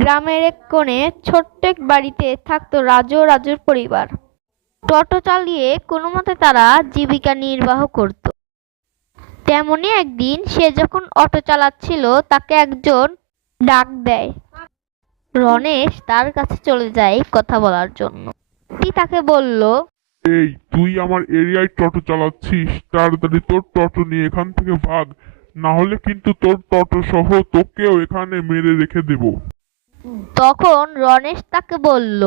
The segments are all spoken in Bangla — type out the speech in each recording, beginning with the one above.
গ্রামের এক কোণে ছোট্ট এক বাড়িতে থাকতো রাজু ও রাজুর পরিবার। টোটো চালিয়ে কোনো মতে তারা জীবিকা নির্বাহ করত। তেমনি একদিন সে যখন অটো চালাচ্ছিল তাকে একজন ডাক দেয়। রমেশ তার কাছে চলে যায় কথা বলার জন্য। তাকে বলল, এই তুই আমার এরিয়ায় টোটো চালাচ্ছিস, তাড়াতাড়ি তোর টোটো নিয়ে এখান থেকে ভাগ, না হলে কিন্তু তোর টোটো সহ তোকেও এখানে মেরে রেখে দেব। তখন রমেশ তাকে বলল,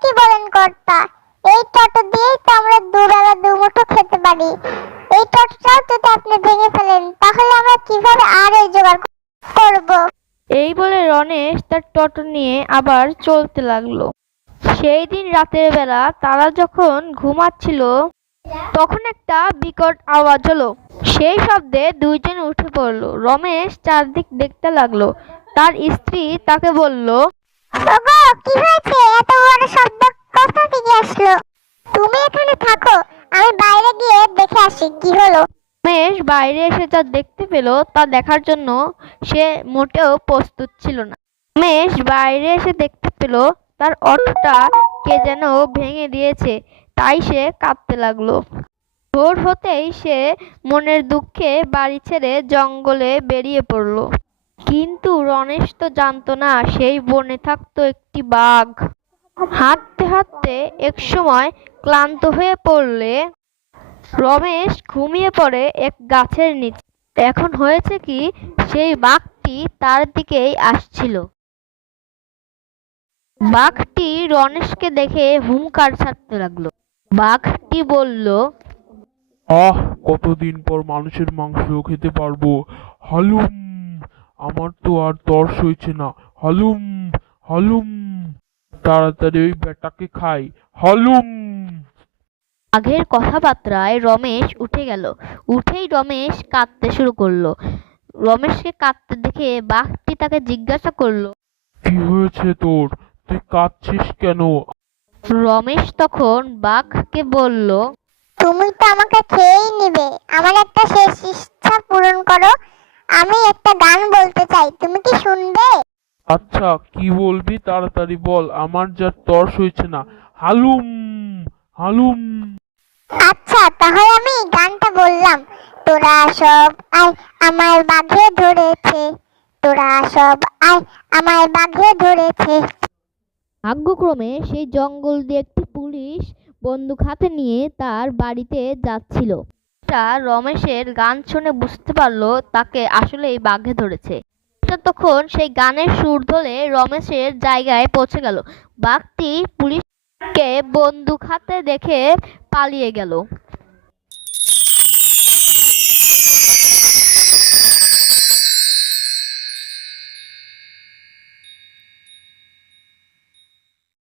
কি বলেন কর্তা? এই টোটো দিয়েই তো আমরা দুবেলা দুমুঠো খেতে পারি। এই টোটোটাও যদি আপনি ভেঙে ফেলেন তাহলে আমরা কিভাবে আর এই জোগাড় করব? এই বলে রমেশ তার টোটো নিয়ে আবার চলতে লাগলো। সেই দিন রাতের বেলা তারা যখন ঘুমাচ্ছিল তখন একটা বিকট আওয়াজ হলো। সেই শব্দে দুইজন উঠে পড়লো। রমেশ চারদিক দেখতে লাগলো। তার স্ত্রী তাকে বলল, ওগো, কি হয়েছে? এত বড় শব্দ কোথা থেকে আসলো? তুমি এখানে থাকো, আমি বাইরে গিয়ে দেখে আসি কি হলো। রমেশ বাইরে এসে যা দেখতে পেল তা দেখার জন্য সে মোটেও প্রস্তুত ছিল না। রমেশ বাইরে এসে দেখতে পেল তার অটোটা কে যেন ভেঙে দিয়েছে। তাই সে কাঁদতে লাগলো। ভোর হতেই সে মনের দুঃখে বাড়ি ছেড়ে জঙ্গলে বেরিয়ে পড়ল। কিন্তু রমেশ তো জানতো না সেই বনে থাকতো একটি বাঘ। হাঁটতে হাঁটতে একসময় ক্লান্ত হয়ে পড়লে রমেশ ঘুমিয়ে পড়ে এক গাছের নিচে। এখন হয়েছে কি, সেই বাঘটি তার দিকেই আসছিল। বাঘটি রমেশকে দেখে হুংকার ছাড়তে লাগলো। বাঘটি বলল, আহ, কতদিন পর মানুষের মাংস খেতে পারবো। হালুম, আমার তো আর তর সইছে না। হালুম হালুম, তাড়াতাড়ি ওই বেটাকে খাই। হালুম। বাঘের কথাবার্তায় রমেশ উঠে গেল। উঠেই রমেশ কাঁদতে শুরু করলো। রমেশকে কাঁদতে দেখে বাঘটি তাকে জিজ্ঞাসা করলো, কি হয়েছে তোর? তুই কাঁদছিস কেন? রমেশ তখন বাঘকে বলল, তুমি তো আমাকে খেয়েই নিবে, আমার একটা শেষ ইচ্ছা পূরণ করো। আমি একটা গান বলতে চাই, তুমি কি শুনবে? আচ্ছা, কি বলবি তাড়াতাড়ি বল, আমার যা তর সইছে না। হালুম হালুম। আচ্ছা, তাহলে আমি গানটা বললাম। তোরা সব আয়, আমার বাঘে ধরেছে। তোরা সব আয়, আমার বাঘে ধরেছে। ভাগ্যক্রমে সেই জঙ্গল দিয়ে একটি পুলিশ বন্দুক হাতে নিয়ে তার বাড়িতে যাচ্ছিল। তা রমেশের গান শুনে বুঝতে পারলো তাকে আসলেই বাঘে ধরেছে। তখন সেই গানের সুর ধরে রমেশের জায়গায় পৌঁছে গেল। বাঘটি পুলিশকে বন্দুক হাতে দেখে পালিয়ে গেল।